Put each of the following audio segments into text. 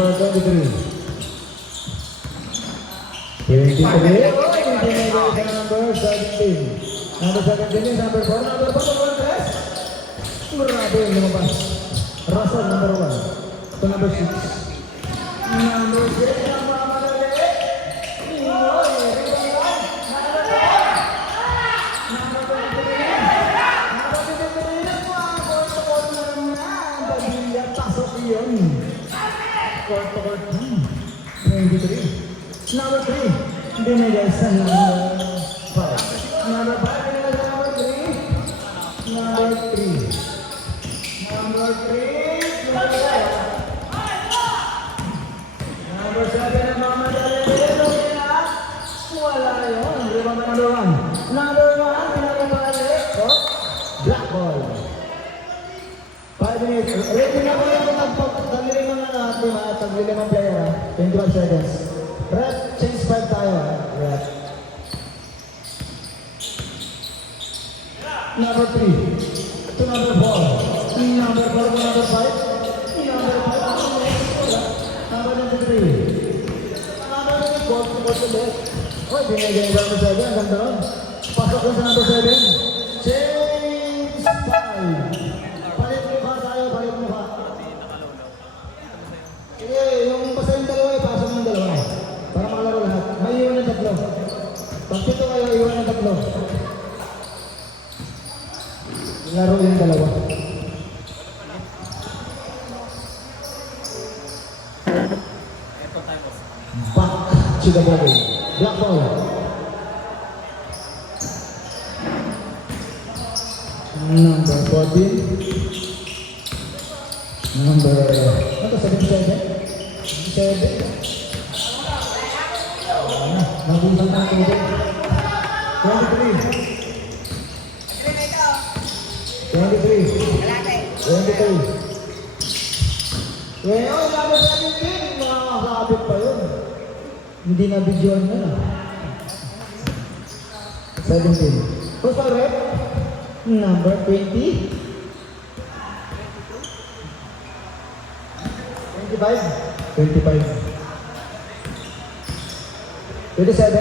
Number 23. 23. Number 17. Number 17 is number 4. Number 4, press. Grabe yung lumabas. Russell, number 1. Ito number 6. Number 6, number 23. Number 3. Binigay sa number 5. Number 5. Binigay sa number 3. Number 3. Number 3. Number 7 ang mamadali. Wala yun. Number 1. Number 1. Pinakamadali. Oh. Black ball. 5 minutes. Ready na ko yung tagliling mga natin. Tagliling mga player. 21 seconds. Rep, change 5 tayo. Rep. Number 3. To number 4. Number 4 to number 5. Number 5. Number 23. Number 4 to number 5. Oh, binigay ng number 7. Ang ganda nun. Pasok ko sa number 7. Change 5. Palit mukha tayo, palit mukha. Sige, yung basta yung dalawa, ipasok ng dalawa. Para makalaro lahat. May iwan ng tatlo. Pag ito kayo, iwan ng tatlo. Laro yung dalawa. Back to the ball. Black ball. Number 14. Number... Ano? 77? 7? Nag-isang na 23. 23. Ngayon, number 17. Makakakabit pa yun. Hindi na videoan na. 17. Who's our rep? Number 20. 25. 25. 27.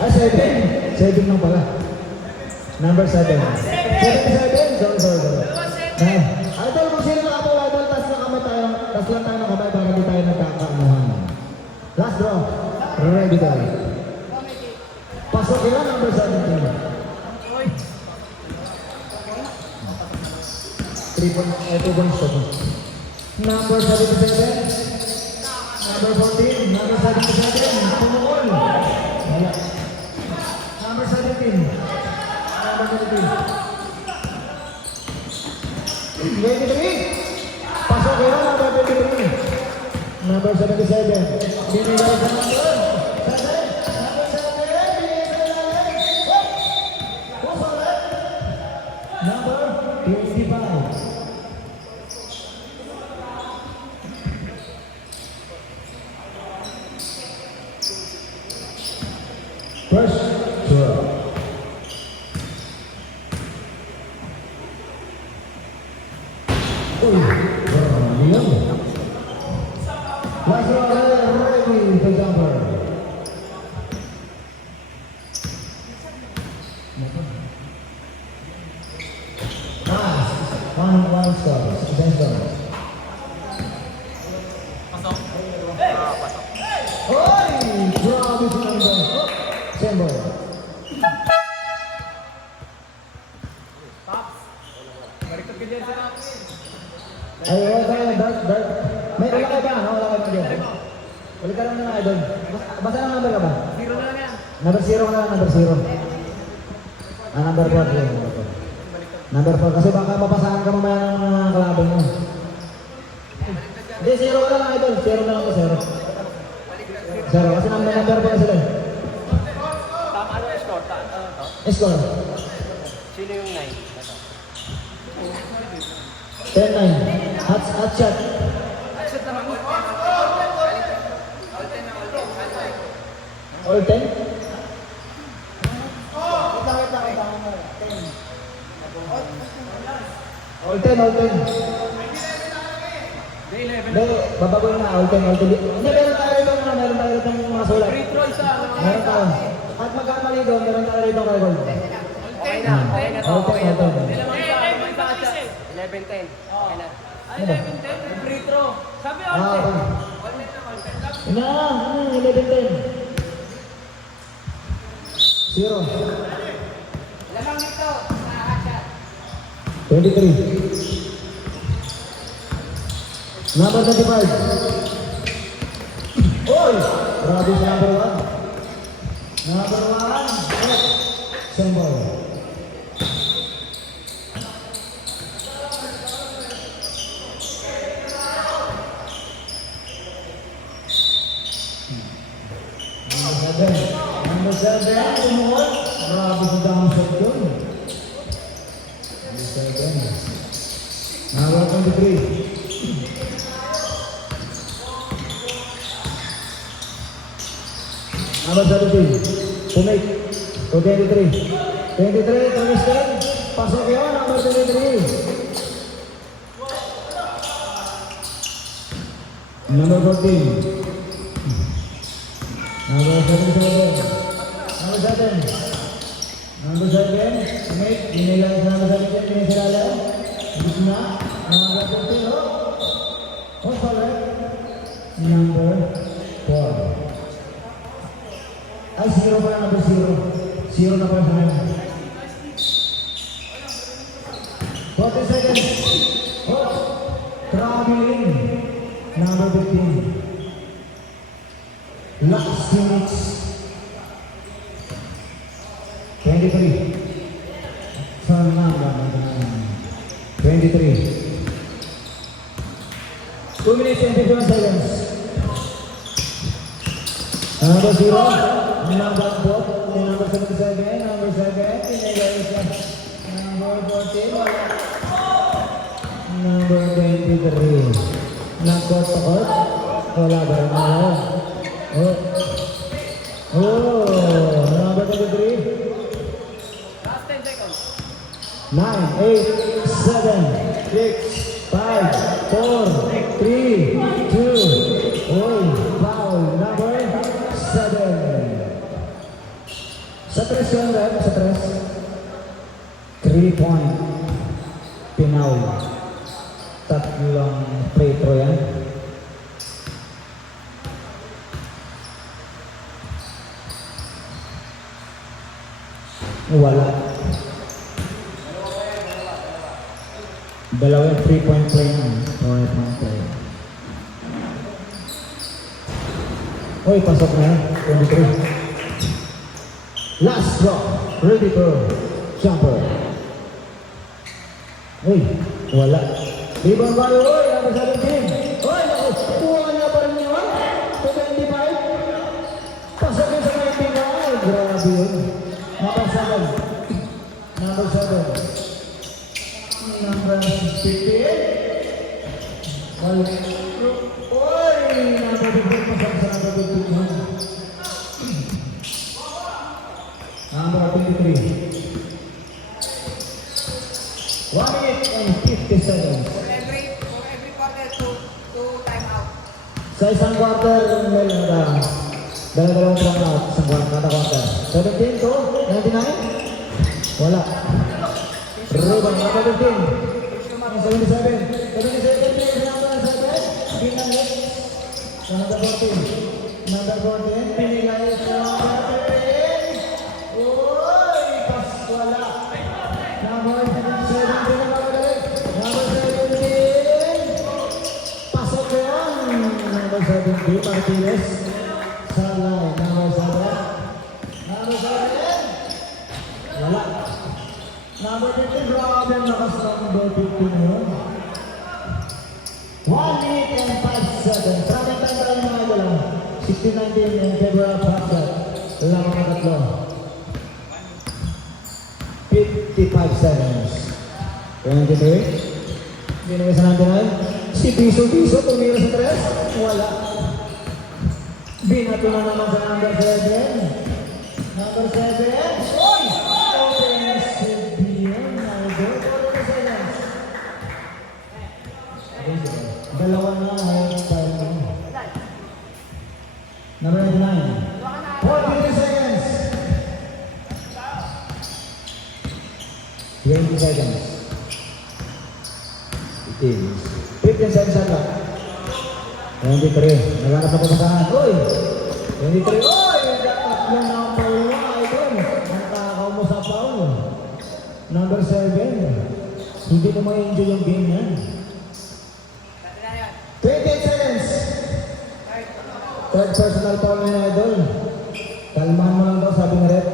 Ah, 7. 7 lang pala. Number 7. 77. Sorry. Idol, kung sino na ako, idol, tas lang kami tayo. Tas lang tayo ng kamay para hindi tayo nagkakaanuhan. Last draw. Ready tayo. Pasok ilan, number 17. 2 points. Number 77. Number 14. Number 77. Tumukol. Number 17. Number 23. 23. Pasok kayo, number 23. Number 77. Binigay sa number. Number 25. First draw. Liam. Last draw, ready to jumper. One star. Pasok. Pasok. Hoy! Grabe si number. Sembo. Pops. Baliktad ka dyan sa natin. Ay, dart. May wala kayo ba? Wala kayo ba dyan? Wala ka lang na nga doon. Basta ng number ka ba? 0 na lang yan. Number 0 ka lang, number 0. Number 4. Number 4. Kasi baka mapasahan ka mamaya ng mga kalaban mo. Hindi, 0 ka lang idol. 0 na lang ko, 0. 0. Kasi number 4 sila. Tama ano yung score? Score. Sino yung 9? 10-9. Hot shot. Shot naman mo. All 10? All 10. Hindi, Hindi, babagoy na. All time. Hindi, meron tayo rito mga sulat. Free throw isa. Meron tayo. At magkamali doon, meron tayo rito record. Okay na. Okay na to. Okay na to. 11-10. Okay na. Ano ba? Free throw. Sabi Ah, all okay. 10. Ina, 11-10. 0. Lamang dito. 23. Number 25. Oy! Grabe sa number 1. Number 1. Symbol. Number 7. Tumuhod. Grabe sa damang shot yun. Number 7. Number 23. Number 17. Pumake. 23. 23. Tristan. Pasok yun. Number 23. Number 14. Number 77. Number 7. Number 7. Pumake. Dinilay sa number 17. Pinisilala. Gitna. Number 14. Oh, sorry. Number 4. Ay, 0 pa lang, number 0. 0 na pa sa akin. 40 seconds. Oh, traveling. Number 15. Last minutes. 23. Sorry, 23. 2 minutes and 51 seconds. Number 0. Number 4, number 77, number 7, pinagay siya. Number 14, number 23. Nag-court-to-court, wala ba rin ako? Number 23. Last 10 seconds. 9, 8, 7, 6, 5, 4, 3, 2, foul, number 7. Sa 3 yun, Red, sa 3. 3-point. Pinaw. Tatlong free throw yan. Wala. Dalawa yung 3-point play na. 3-point play. Uy, pasok na yan. 23. Last drop, ready for jumper. Uy, wala. Rebound ba yun? Uy, number 17. Uy, kuha ka niya pa rin yun. 25. Pasok yun sa 19. Ay, grabe yun. Number 7. Number 7. Number 15. Uy, number 15. Pasok sa number 15. Number 23. 1 minute and 50 seconds. For every quarter, two time out. Sa isang quarter, may dalawang time out. Isang quarter, kada quarter. 17 to 99? Wala. Rebound, number 15. 77. 77, number 7. Pinangit. Number 14. Number 14, pinigay sa number 13. Wala. Number 17, pinagagalit. Number 17. Pasok yan. Number 17, Martinez. Sa line. Number 7. Number 7. Wala. Number 15, grabe ang lakas ng number 15 yun. 1 minute and 5 seconds. Sabi tayo mga idol. 16-19 and February Pascal. Wala mga tatlo. 55 seconds. 23. Binigay sa number 9. Si Piso, tumira sa 3. Wala. Binato na naman sa number 7. Number 7. Oy! Offensive yun. Number 4 seconds. Dalawa na. style mo. Number 9. 40 seconds. 20 seconds. 15 seconds lang. 23. Naghanap na pagkasahan. Uy! 23. Uy! Yung number 1 ay doon. Nakakaw mo sa foul. Number 7. Hindi mo ma-enjoy yung game yan. 28 seconds. Third personal foul na idol. Kalmahan mo lang daw, sabi ng rep.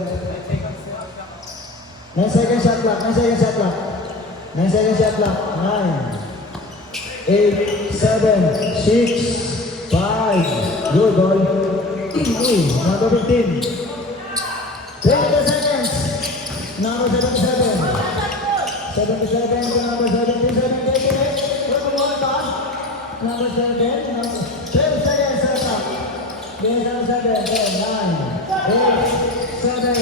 9 seconds shot clock. 9 seconds shot clock. 9 seconds shot clock. 9, 8, 7, 6, 5. Good boy. Number 15. 22 seconds. Number 77. 77 to number 77. Number 7. 10 seconds. Game number 7. 9, 8, 7,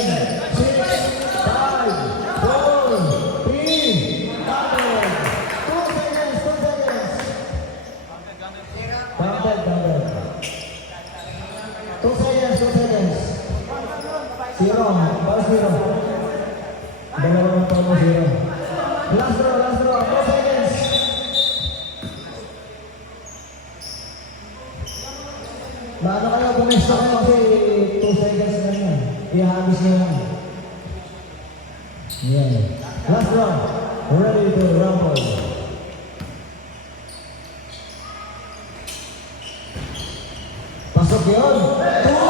6, 5, 4, 3, 2 seconds. 2 seconds. Counted. 2 seconds. 2 seconds. Zero. Para zero. Dalawang pa mo zero. Last draw. 2 seconds. Bago kayo, pumesta kayo kasi 2 seconds na yan. Ihagis nyo lang. Yan. Last round. Ready to rumble. Pasok yun. 2